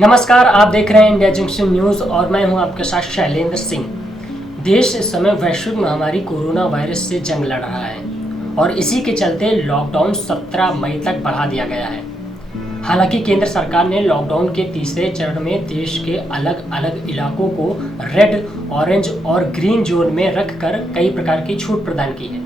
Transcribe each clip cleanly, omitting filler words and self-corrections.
नमस्कार, आप देख रहे हैं इंडिया जंक्शन न्यूज़ और मैं हूं आपके साथ शैलेंद्र सिंह। देश इस समय वैश्विक महामारी कोरोना वायरस से जंग लड़ रहा है और इसी के चलते लॉकडाउन 17 मई तक बढ़ा दिया गया है। हालांकि केंद्र सरकार ने लॉकडाउन के तीसरे चरण में देश के अलग अलग इलाकों को रेड, ऑरेंज और ग्रीन जोन में रखकर कई प्रकार की छूट प्रदान की है।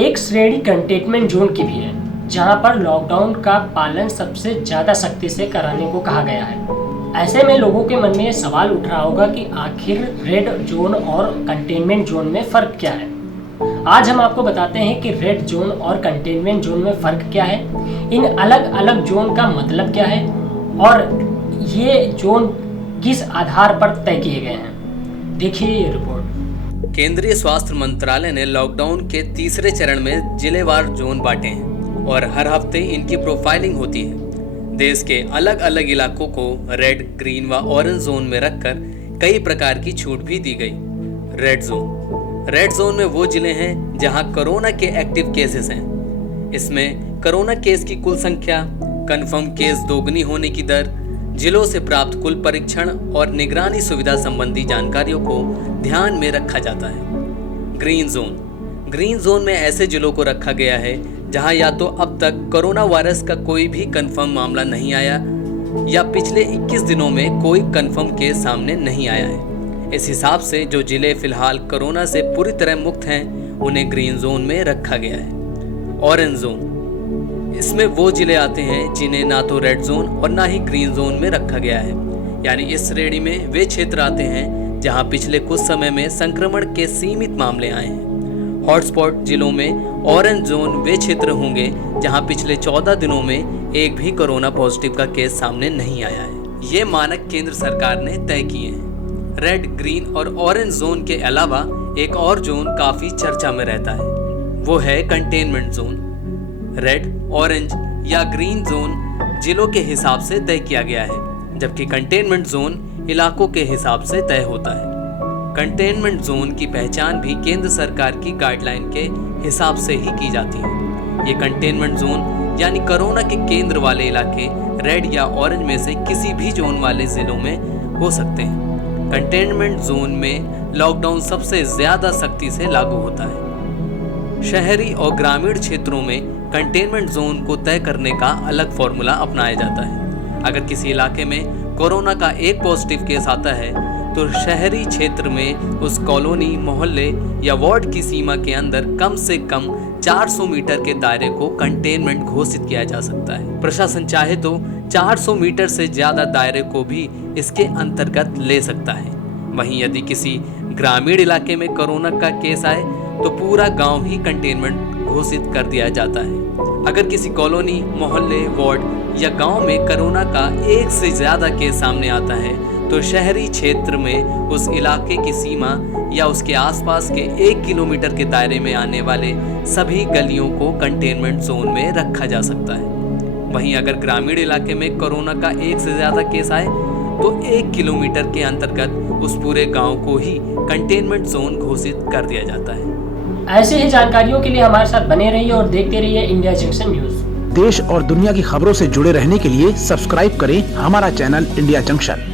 एक श्रेणी कंटेनमेंट जोन की भी है, जहां पर लॉकडाउन का पालन सबसे ज़्यादा सख्ती से कराने को कहा गया है। ऐसे में लोगों के मन में ये सवाल उठ रहा होगा कि आखिर रेड जोन और कंटेनमेंट जोन में फ़र्क क्या है। आज हम आपको बताते हैं कि रेड जोन और कंटेनमेंट जोन में फ़र्क क्या है, इन अलग अलग जोन का मतलब क्या है और ये जोन किस आधार पर तय किए गए हैं। देखिए ये रिपोर्ट। केंद्रीय स्वास्थ्य मंत्रालय ने लॉकडाउन के तीसरे चरण में जिलेवार जोन बांटे हैं और हर हफ्ते इनकी प्रोफाइलिंग होती है। देश के अलग अलग इलाकों को रेड, ग्रीन व ऑरेंज जोन में रखकर कई प्रकार की छूट भी दी गई। रेड जोन में वो जिले हैं जहां कोरोना के एक्टिव केसेस हैं। इसमें कोरोना केस की कुल संख्या, कंफर्म केस दोगुनी होने की दर, जिलों से प्राप्त कुल परीक्षण और निगरानी सुविधा संबंधी जानकारियों को ध्यान में रखा जाता है। ग्रीन जोन में ऐसे जिलों को रखा गया है जहां या तो अब तक कोरोना वायरस का कोई भी कंफर्म मामला नहीं आया या पिछले 21 दिनों में कोई कंफर्म केस सामने नहीं आया है। इस हिसाब से जो जिले फिलहाल कोरोना से पूरी तरह मुक्त हैं उन्हें ग्रीन जोन में रखा गया है। ऑरेंज जोन, इसमें वो जिले आते हैं जिन्हें ना तो रेड जोन और ना ही ग्रीन जोन में रखा गया है। यानी इस श्रेणी में वे क्षेत्र आते हैं जहां पिछले कुछ समय में संक्रमण के सीमित मामले आए हैं। हॉटस्पॉट जिलों में ऑरेंज जोन वे क्षेत्र होंगे जहां पिछले 14 दिनों में एक भी कोरोना पॉजिटिव का केस सामने नहीं आया है। ये मानक केंद्र सरकार ने तय किए हैं। रेड, ग्रीन और ऑरेंज जोन के अलावा एक और जोन काफी चर्चा में रहता है, वो है कंटेनमेंट जोन। रेड, ऑरेंज या ग्रीन जोन जिलों के हिसाब से तय किया गया है, जबकि कंटेनमेंट जोन इलाकों के हिसाब से तय होता है। कंटेनमेंट जोन की पहचान भी केंद्र सरकार की गाइडलाइन के हिसाब से ही की जाती है। ये कंटेनमेंट जोन यानी कोरोना के केंद्र वाले इलाके रेड या ऑरेंज में से किसी भी जोन वाले जिलों में हो सकते हैं। कंटेनमेंट जोन में लॉकडाउन सबसे ज्यादा सख्ती से लागू होता है। शहरी और ग्रामीण क्षेत्रों में कंटेनमेंट जोन को तय करने का अलग फॉर्मूला अपनाया जाता है। अगर किसी इलाके में कोरोना का एक पॉजिटिव केस आता है तो शहरी क्षेत्र में उस कॉलोनी, मोहल्ले या वार्ड की सीमा के अंदर कम से कम 400 मीटर के दायरे को कंटेनमेंट घोषित किया जा सकता है। प्रशासन चाहे तो 400 मीटर से ज्यादा दायरे को भी इसके अंतर्गत ले सकता है। वहीं यदि किसी ग्रामीण इलाके में कोरोना का केस आए तो पूरा गांव ही कंटेनमेंट घोषित कर दिया जाता है। अगर किसी कॉलोनी, मोहल्ले, वार्ड या गांव में कोरोना का एक से ज्यादा केस सामने आता है तो शहरी क्षेत्र में उस इलाके की सीमा या उसके आसपास के 1 किलोमीटर के दायरे में आने वाले सभी गलियों को कंटेनमेंट जोन में रखा जा सकता है। वहीं अगर ग्रामीण इलाके में कोरोना का एक से ज्यादा केस आए तो 1 किलोमीटर के अंतर्गत उस पूरे गांव को ही कंटेनमेंट जोन घोषित कर दिया जाता है। ऐसे ही जानकारियों के लिए हमारे साथ बने रहिए और देखते रहिए इंडिया जंक्शन न्यूज़। देश और दुनिया की खबरों से जुड़े रहने के लिए सब्सक्राइब करें हमारा चैनल इंडिया जंक्शन।